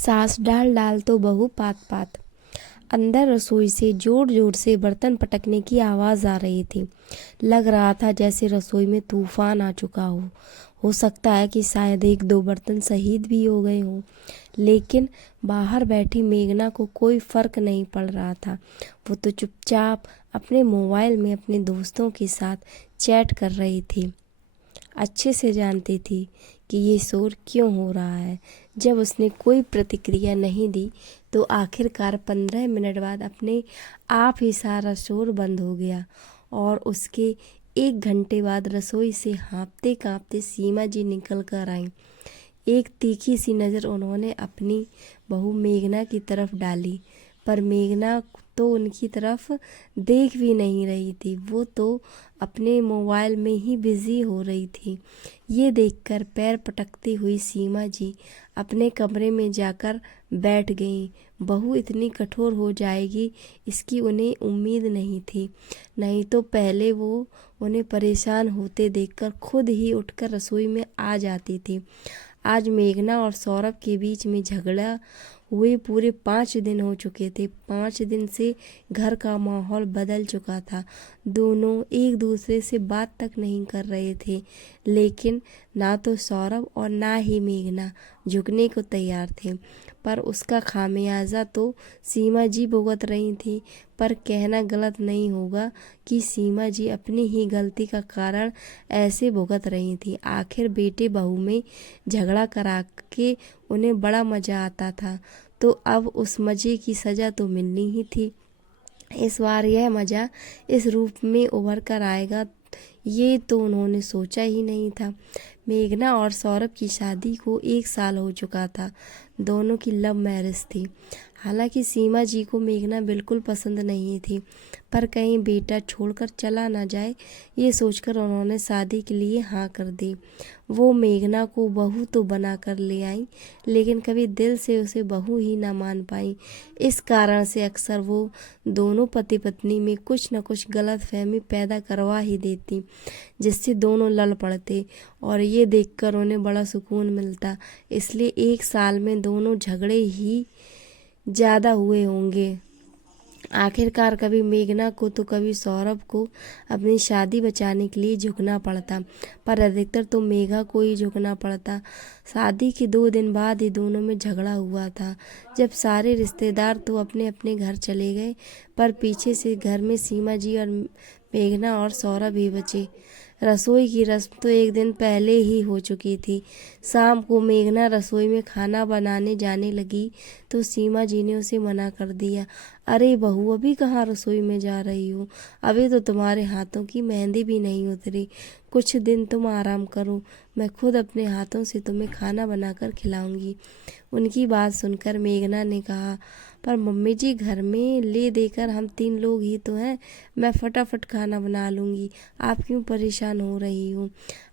सास डाल डाल तो बहू पात पात। अंदर रसोई से जोर जोर से बर्तन पटकने की आवाज़ आ रही थी। लग रहा था जैसे रसोई में तूफान आ चुका हो सकता है कि शायद एक दो बर्तन शहीद भी हो गए हों। लेकिन बाहर बैठी मेघना को कोई फर्क नहीं पड़ रहा था। वो तो चुपचाप अपने मोबाइल में अपने दोस्तों के साथ चैट कर रही थी। अच्छे से जानती थी कि ये शोर क्यों हो रहा है। जब उसने कोई प्रतिक्रिया नहीं दी तो आखिरकार 15 मिनट बाद अपने आप ही सारा शोर बंद हो गया और उसके 1 घंटे बाद रसोई से हाँफते काँपते सीमा जी निकल कर आईं। एक तीखी सी नज़र उन्होंने अपनी बहू मेघना की तरफ डाली, पर मेघना तो उनकी तरफ देख भी नहीं रही थी। वो तो अपने मोबाइल में ही बिजी हो रही थी। ये देखकर पैर पटकती हुई सीमा जी अपने कमरे में जाकर बैठ गईं। बहू इतनी कठोर हो जाएगी इसकी उन्हें उम्मीद नहीं थी, नहीं तो पहले वो उन्हें परेशान होते देखकर खुद ही उठकर रसोई में आ जाती थी। आज मेघना और सौरभ के बीच में झगड़ा हुए पूरे 5 दिन हो चुके थे। 5 दिन से घर का माहौल बदल चुका था। दोनों एक दूसरे से बात तक नहीं कर रहे थे, लेकिन ना तो सौरभ और ना ही मेघना झुकने को तैयार थे। पर उसका खामियाजा तो सीमा जी भुगत रही थी। पर कहना गलत नहीं होगा कि सीमा जी अपनी ही गलती का कारण ऐसे भुगत रही थी। आखिर बेटे बहू में झगड़ा करा के उन्हें बड़ा मज़ा आता था, तो अब उस मज़े की सज़ा तो मिलनी ही थी। इस बार यह मज़ा इस रूप में उभर कर आएगा, ये तो उन्होंने सोचा ही नहीं था। मेघना और सौरभ की शादी को 1 साल हो चुका था। दोनों की लव मैरिज थी। हालांकि सीमा जी को मेघना बिल्कुल पसंद नहीं थी, पर कहीं बेटा छोड़कर चला ना जाए, ये सोचकर उन्होंने शादी के लिए हाँ कर दी। वो मेघना को बहू तो बना कर ले आई, लेकिन कभी दिल से उसे बहू ही ना मान पाई। इस कारण से अक्सर वो दोनों पति पत्नी में कुछ न कुछ गलतफहमी पैदा करवा ही देती, जिससे दोनों लड़ पड़ते और ये देखकर उन्हें बड़ा सुकून मिलता। इसलिए 1 साल में दोनों झगड़े ही ज़्यादा हुए होंगे। आखिरकार कभी मेघना को तो कभी सौरभ को अपनी शादी बचाने के लिए झुकना पड़ता, पर अधिकतर तो मेघा को ही झुकना पड़ता। शादी के 2 दिन बाद ही दोनों में झगड़ा हुआ था, जब सारे रिश्तेदार तो अपने अपने घर चले गए, पर पीछे से घर में सीमा जी और मेघना और सौरभ ही बचे। रसोई की रस्म तो 1 दिन पहले ही हो चुकी थी। शाम को मेघना रसोई में खाना बनाने जाने लगी तो सीमा जी ने उसे मना कर दिया। अरे बहू, अभी कहाँ रसोई में जा रही हो? अभी तो तुम्हारे हाथों की मेहंदी भी नहीं उतरी। कुछ दिन तुम आराम करो, मैं खुद अपने हाथों से तुम्हें खाना बनाकर खिलाऊंगी। उनकी बात सुनकर मेघना ने कहा, पर मम्मी जी, घर में ले देकर हम 3 लोग ही तो हैं, मैं फटाफट खाना बना लूँगी, आप क्यों परेशान हो रही हो?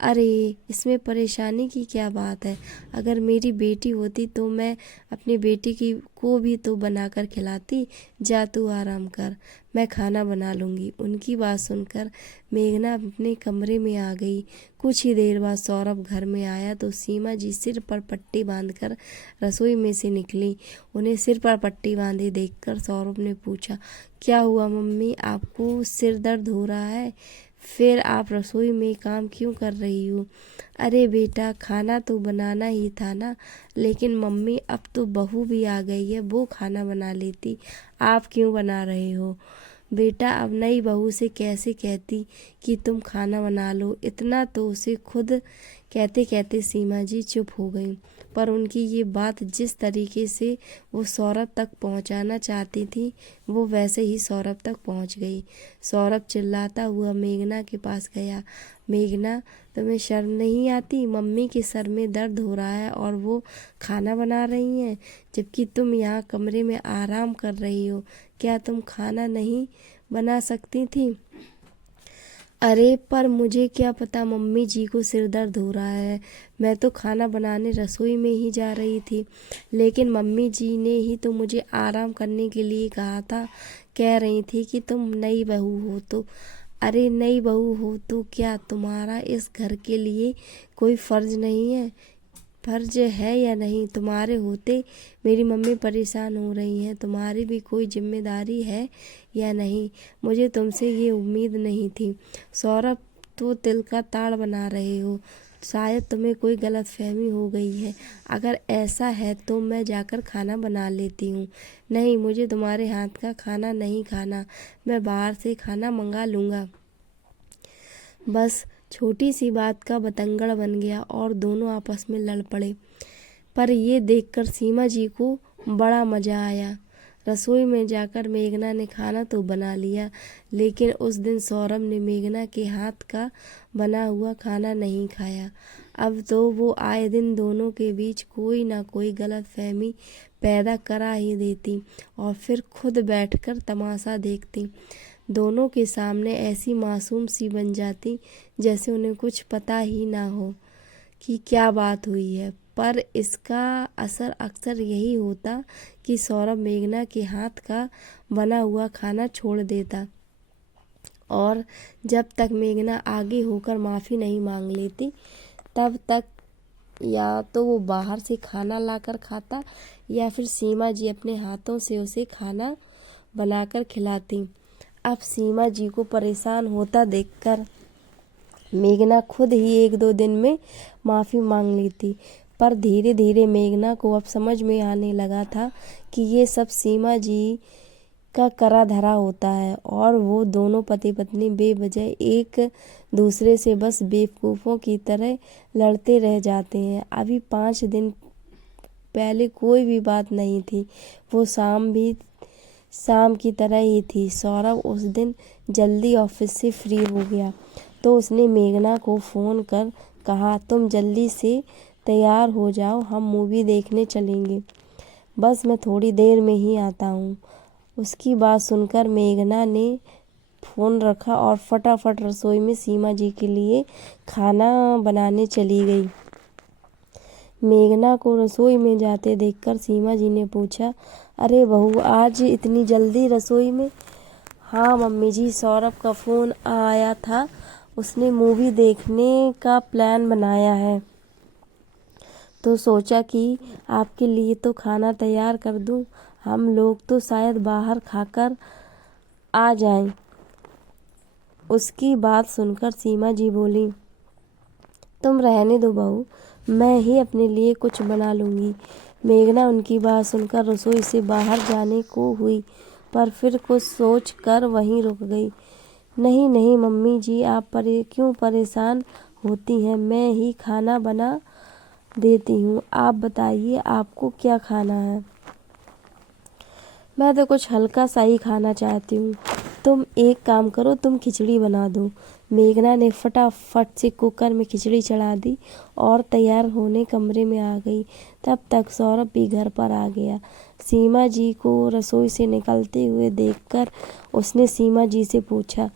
अरे इसमें परेशानी की क्या बात है? अगर मेरी बेटी होती तो मैं अपनी बेटी की को भी तो बनाकर खिलाती। जा तू आराम कर, मैं खाना बना लूँगी। उनकी बात सुनकर मेघना अपने कमरे में आ गई। कुछ ही देर बाद सौरभ घर में आया तो सीमा जी सिर पर पट्टी बांधकर रसोई में से निकली। उन्हें सिर पर पट्टी बांधे देखकर सौरभ ने पूछा, क्या हुआ मम्मी, आपको सिर दर्द हो रहा है? फिर आप रसोई में काम क्यों कर रही हो? अरे बेटा, खाना तो बनाना ही था ना, लेकिन मम्मी अब तो बहू भी आ गई है, वो खाना बना लेती, आप क्यों बना रहे हो? बेटा, अब नई बहू से कैसे कहती कि तुम खाना बना लो, इतना तो उसे खुद। कहते कहते सीमा जी चुप हो गईं, पर उनकी ये बात जिस तरीके से वो सौरभ तक पहुंचाना चाहती थी, वो वैसे ही सौरभ तक पहुंच गई। सौरभ चिल्लाता हुआ मेघना के पास गया, मेघना, तुम्हें शर्म नहीं आती? मम्मी के सर में दर्द हो रहा है और वो खाना बना रही हैं, जबकि तुम यहाँ कमरे में आराम कर रही हो। क्या तुम खाना नहीं बना सकती थी? अरे पर मुझे क्या पता मम्मी जी को सिर दर्द हो रहा है, मैं तो खाना बनाने रसोई में ही जा रही थी, लेकिन मम्मी जी ने ही तो मुझे आराम करने के लिए कहा था। कह रही थी कि तुम नई बहू हो तो। अरे नई बहू हो तो क्या तुम्हारा इस घर के लिए कोई फर्ज नहीं है? फर्ज है या नहीं? तुम्हारे होते मेरी मम्मी परेशान हो रही हैं। तुम्हारी भी कोई जिम्मेदारी है या नहीं? मुझे तुमसे ये उम्मीद नहीं थी। सौरभ, तो तिल का ताड़ बना रहे हो। शायद तुम्हें कोई गलतफहमी हो गई है। अगर ऐसा है तो मैं जाकर खाना बना लेती हूँ। नहीं, मुझे तुम्हारे हाथ का खाना नहीं खाना। मैं बाहर से खाना मंगा लूँगा। बस छोटी सी बात का बतंगड़ बन गया और दोनों आपस में लड़ पड़े। पर ये देखकर सीमा जी को बड़ा मजा आया। रसोई में जाकर मेघना ने खाना तो बना लिया, लेकिन उस दिन सौरभ ने मेघना के हाथ का बना हुआ खाना नहीं खाया। अब तो वो आए दिन दोनों के बीच कोई ना कोई गलतफहमी पैदा करा ही देती और फिर खुद बैठकर तमाशा देखती। दोनों के सामने ऐसी मासूम सी बन जाती जैसे उन्हें कुछ पता ही ना हो कि क्या बात हुई है। पर इसका असर अक्सर यही होता कि सौरभ मेघना के हाथ का बना हुआ खाना छोड़ देता और जब तक मेघना आगे होकर माफ़ी नहीं मांग लेती तब तक या तो वो बाहर से खाना लाकर खाता या फिर सीमा जी अपने हाथों से उसे खाना बनाकर खिलाती। अब सीमा जी को परेशान होता देखकर मेघना खुद ही 1-2 दिन में माफ़ी मांग लेती। पर धीरे धीरे मेघना को अब समझ में आने लगा था कि ये सब सीमा जी का करा धरा होता है और वो दोनों पति पत्नी बेवजह एक दूसरे से बस बेवकूफ़ों की तरह लड़ते रह जाते हैं। अभी 5 दिन पहले कोई भी बात नहीं थी। वो शाम की तरह ही थी। सौरभ उस दिन जल्दी ऑफिस से फ्री हो गया तो उसने मेघना को फ़ोन कर कहा, तुम जल्दी से तैयार हो जाओ, हम मूवी देखने चलेंगे। बस मैं थोड़ी देर में ही आता हूँ। उसकी बात सुनकर मेघना ने फ़ोन रखा और फटाफट रसोई में सीमा जी के लिए खाना बनाने चली गई। मेघना को रसोई में जाते देखकर सीमा जी ने पूछा, अरे बहू, आज इतनी जल्दी रसोई में? हाँ मम्मी जी, सौरभ का फ़ोन आया था। उसने मूवी देखने का प्लान बनाया है तो सोचा कि आपके लिए तो खाना तैयार कर दूं। हम लोग तो शायद बाहर खाकर आ जाएं। उसकी बात सुनकर सीमा जी बोली, तुम रहने दो बहू, मैं ही अपने लिए कुछ बना लूँगी। मेघना उनकी बात सुनकर रसोई से बाहर जाने को हुई पर फिर कुछ सोच कर वहीं रुक गई। नहीं नहीं मम्मी जी, आप क्यों परेशान होती हैं? मैं ही खाना बना देती हूँ। आप बताइए आपको क्या खाना है? मैं तो कुछ हल्का सा ही खाना चाहती हूँ। तुम एक काम करो, तुम खिचड़ी बना दो। मेघना ने फटाफट से कुकर में खिचड़ी चढ़ा दी और तैयार होने कमरे में आ गई। तब तक सौरभ भी घर पर आ गया। सीमा जी को रसोई से निकलते हुए देखकर उसने सीमा जी से पूछा,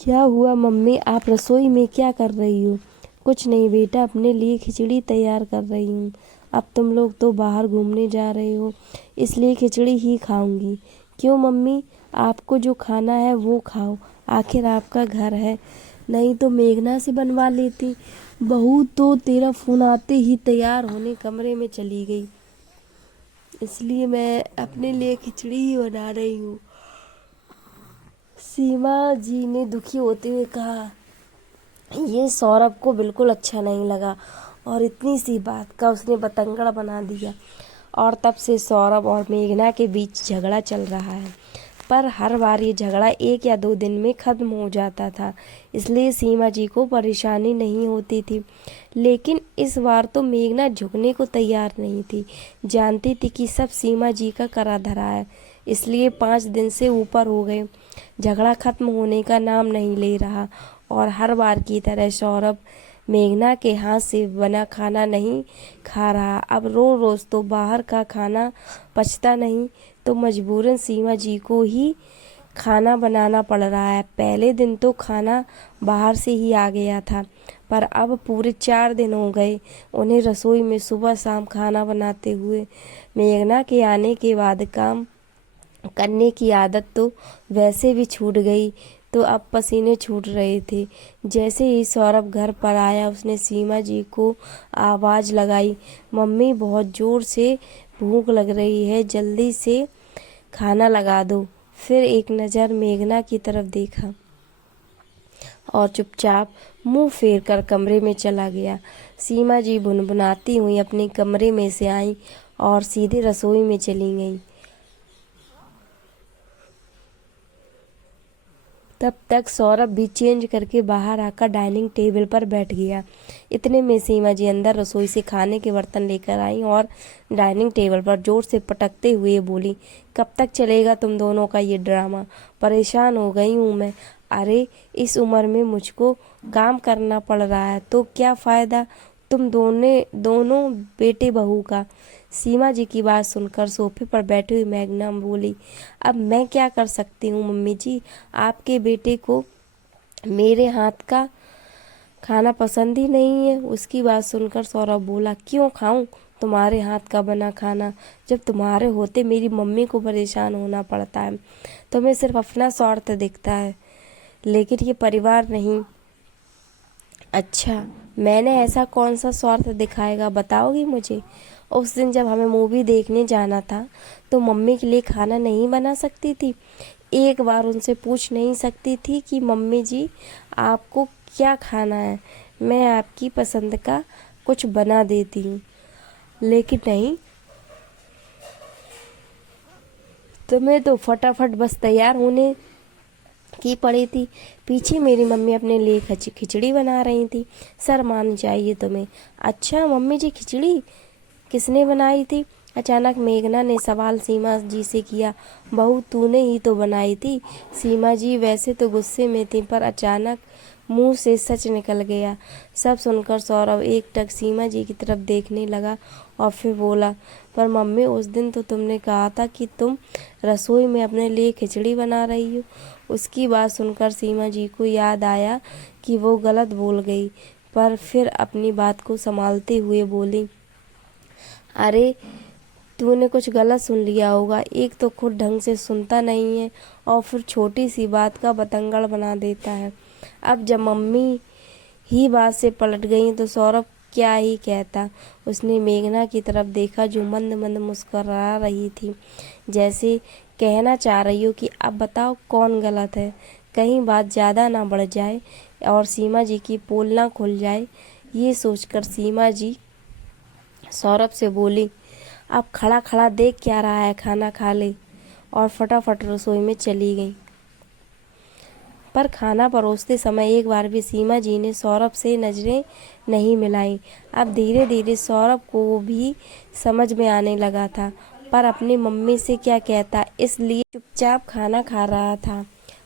क्या हुआ मम्मी, आप रसोई में क्या कर रही हो? कुछ नहीं बेटा, अपने लिए खिचड़ी तैयार कर रही हूँ। अब तुम लोग तो बाहर घूमने जा रहे हो इसलिए खिचड़ी ही खाऊंगी। क्यों मम्मी, आपको जो खाना है वो खाओ, आखिर आपका घर है। नहीं तो मेघना से बनवा लेती। बहू तो तेरा फ़ोन आते ही तैयार होने कमरे में चली गई, इसलिए मैं अपने लिए खिचड़ी ही बना रही हूँ। सीमा जी ने दुखी होते हुए कहा। ये सौरभ को बिल्कुल अच्छा नहीं लगा और इतनी सी बात का उसने बतंगड़ बना दिया और तब से सौरभ और मेघना के बीच झगड़ा चल रहा है। पर हर बार ये झगड़ा 1 या 2 दिन में ख़त्म हो जाता था, इसलिए सीमा जी को परेशानी नहीं होती थी। लेकिन इस बार तो मेघना झुकने को तैयार नहीं थी। जानती थी कि सब सीमा जी का करा धरा है, इसलिए 5 दिन से ऊपर हो गए। झगड़ा खत्म होने का नाम नहीं ले रहा और हर बार की तरह सौरभ मेघना के हाथ से बना खाना नहीं खा रहा। अब रोज रोज तो बाहर का खाना पचता नहीं तो मजबूरन सीमा जी को ही खाना बनाना पड़ रहा है। पहले दिन तो खाना बाहर से ही आ गया था पर अब पूरे 4 दिन हो गए उन्हें रसोई में सुबह शाम खाना बनाते हुए। मेघना के आने के बाद काम करने की आदत तो वैसे भी छूट गई। तो अब पसीने छूट रहे थे। जैसे ही सौरभ घर पर आया उसने सीमा जी को आवाज़ लगाई, मम्मी बहुत ज़ोर से भूख लग रही है, जल्दी से खाना लगा दो। फिर एक नज़र मेघना की तरफ देखा और चुपचाप मुंह फेर कर कमरे में चला गया। सीमा जी भुनभुनाती हुई अपने कमरे में से आईं और सीधे रसोई में चली गईं। तब तक सौरभ भी चेंज करके बाहर आकर डाइनिंग टेबल पर बैठ गया। इतने में सीमा जी अंदर रसोई से खाने के बर्तन लेकर आईं और डाइनिंग टेबल पर जोर से पटकते हुए बोली, कब तक चलेगा तुम दोनों का ये ड्रामा? परेशान हो गई हूँ मैं। अरे इस उम्र में मुझको काम करना पड़ रहा है तो क्या फ़ायदा तुम दोनों बेटे बहू का। सीमा जी की बात सुनकर सोफे पर बैठी हुई मेघना बोली, अब मैं क्या कर सकती हूँ मम्मी जी, आपके बेटे को मेरे हाथ का खाना पसंद ही नहीं है। उसकी बात सुनकर सौरभ बोला, क्यों खाऊं तुम्हारे हाथ का बना खाना? जब तुम्हारे होते मेरी मम्मी को परेशान होना पड़ता है। तुम्हें सिर्फ अपना स्वार्थ दिखता है, लेकिन ये परिवार नहीं। अच्छा, मैंने ऐसा कौन सा स्वार्थ दिखाएगा, बताओगी मुझे? उस दिन जब हमें मूवी देखने जाना था तो मम्मी के लिए खाना नहीं बना सकती थी? एक बार उनसे पूछ नहीं सकती थी कि मम्मी जी आपको क्या खाना है, मैं आपकी पसंद का कुछ बना देती हूँ? लेकिन नहीं, तुम्हें तो फटाफट बस तैयार होने की पड़ी थी। पीछे मेरी मम्मी अपने लिए खिचड़ी बना रही थी। शर्म आनी चाहिए तुम्हें। अच्छा मम्मी जी, खिचड़ी किसने बनाई थी? अचानक मेघना ने सवाल सीमा जी से किया। बहू तूने ही तो बनाई थी। सीमा जी वैसे तो गुस्से में थी पर अचानक मुंह से सच निकल गया। सब सुनकर सौरभ एकटक सीमा जी की तरफ देखने लगा और फिर बोला, पर मम्मी उस दिन तो तुमने कहा था कि तुम रसोई में अपने लिए खिचड़ी बना रही हो। उसकी बात सुनकर सीमा जी को याद आया कि वो गलत बोल गई, पर फिर अपनी बात को संभालते हुए बोली, अरे तूने कुछ गलत सुन लिया होगा। एक तो खुद ढंग से सुनता नहीं है और फिर छोटी सी बात का बतंगड़ बना देता है। अब जब मम्मी ही बात से पलट गई तो सौरभ क्या ही कहता। उसने मेघना की तरफ देखा जो मंद मंद मुस्कुरा रही थी, जैसे कहना चाह रही हो कि अब बताओ कौन गलत है, कहीं बात ज़्यादा ना बढ़ जाए और सीमा जी की पोल ना खुल जाए। ये सोचकर सीमा जी सौरभ से बोली, अब खड़ा खड़ा देख क्या रहा है, खाना खा ले। और फटाफट रसोई में चली गई। पर खाना परोसते समय एक बार भी सीमा जी ने सौरभ से नजरें नहीं मिलाई। अब धीरे धीरे सौरभ को भी समझ में आने लगा था, पर अपनी मम्मी से क्या कहता, इसलिए चुपचाप खाना खा रहा था।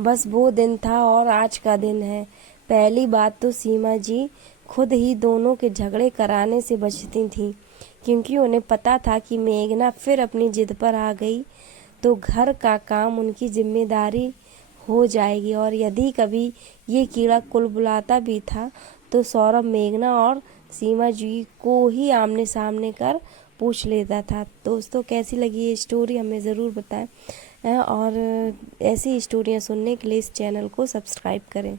बस वो दिन था और आज का दिन है। पहली बात तो सीमा जी खुद ही दोनों के झगड़े कराने से बचती थीं, क्योंकि उन्हें पता था कि मेघना फिर अपनी जिद पर आ गई तो घर का काम उनकी जिम्मेदारी हो जाएगी। और यदि कभी ये कीड़ा कुलबुलाता भी था तो सौरभ मेघना और सीमा जी को ही आमने सामने कर पूछ लेता था। दोस्तों, कैसी लगी ये स्टोरी हमें ज़रूर बताएं और ऐसी स्टोरियाँ सुनने के लिए इस चैनल को सब्सक्राइब करें।